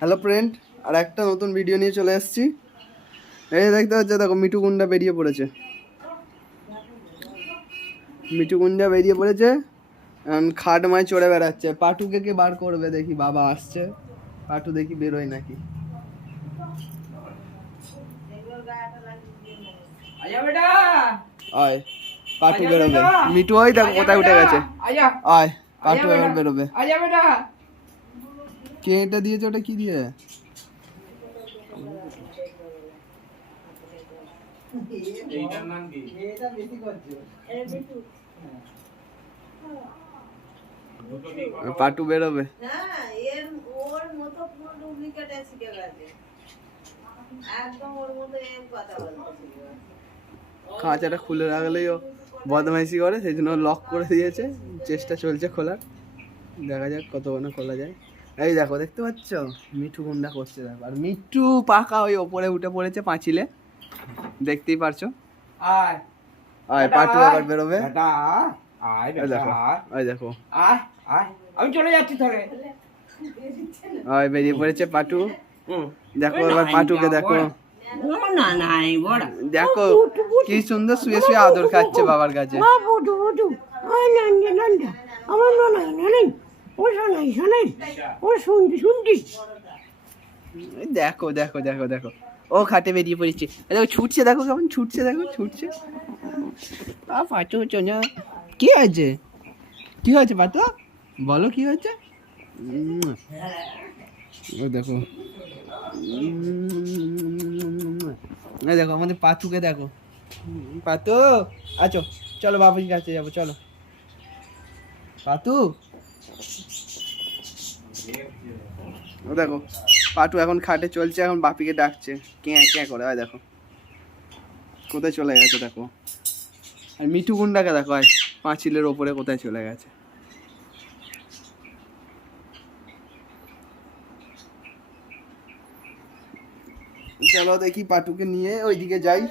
Hello friend, আর একটা নতুন video নিয়ে চলে এসেছি। এই দেখতে হচ্ছে, দেখো মিঠু গুন্ডা বেরিয়ে পড়েছে। মিঠু গুন্ডা বেরিয়ে পড়েছে, খাট মায় চড়ে বেড়াচ্ছে। পাটুকে কে বার করবে দেখি, বাবা আসছে। পাটু দেখি বেরোয় নাকি। আয়, পাটু বেরোবে। মিঠু ওই দেখো কোথায় উঠে গেছে। আয়, পাটু এবার বেরোবে। কে এটা দিয়েছে? ওটা কি দিয়ে? পাটু বেরোবে। খাঁচাটা খুলে রাখলেই ও বদমাইশি করে, সেই জন্য লক করে দিয়েছে। চেষ্টা চলছে খোলার, দেখা যাক কতক্ষণ খোলা যায়। এই দেখো, দেখতে পাচ্ছ মিঠু গুন্ডা করছে। দেখো, আর মিঠু পাকা ওই ওপরে উঠে পড়েছে পাঁচিলে, দেখতেই পারছো। আয় আয়, পাটু আবার বেরোবে। দেখো, ওই দেখো, আমি চলে যাচ্ছি তাহলে। আয় বেরিয়ে পড়েছে পাটু। দেখো এবার পাটুকে দেখো, দেখো কি সুন্দর শুয়ে শুয়ে আদর খাচ্ছে বাবার কাছে। দেখো দেখো দেখো দেখো, ও খাটে বেরিয়ে পড়েছে। দেখো ছুটছে, দেখো কেমন ছুটছে, দেখো ছুটছে। পাটু চোনা, কি হয়েছে? কি হয়েছে পাতু, বলো কি হয়েছে? ও দেখো, দেখো আমাদের পাতুকে দেখো। পাতু আছো, চলো বাবুজির কাছে যাবো, চলো। পাতু, ও দেখো পাটু এখন খাটে চলছে, এখন বাপিকে ডাকছে ক্যাঁ ক্যাঁ করে। হয় দেখো কোথায় চলে গেছে, দেখো। আর মিঠু গুন্ডাকে দেখো, আর পাঁচিলের ওপরে কোথায় চলে গেছে। চলো দেখি পাটুকে নিয়ে ওইদিকে যাই।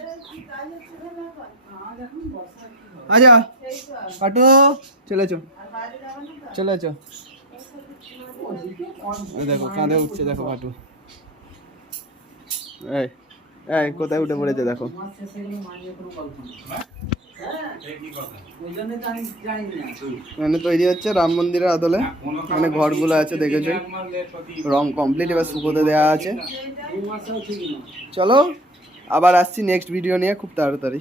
আচ্ছা পাটু, চলেছো চলেছো। দেখো কাঁধে উঠছে, দেখো পাটু। এই এই কোথায় উঠে পড়েছে দেখো। মানে তৈরি হচ্ছে রাম মন্দিরের আদলে, মানে ঘরগুলো আছে দেখেছো, রং কমপ্লিট, এবার শুকোতে দেওয়া আছে। চলো আবার আসছি নেক্সট ভিডিও নিয়ে খুব তাড়াতাড়ি।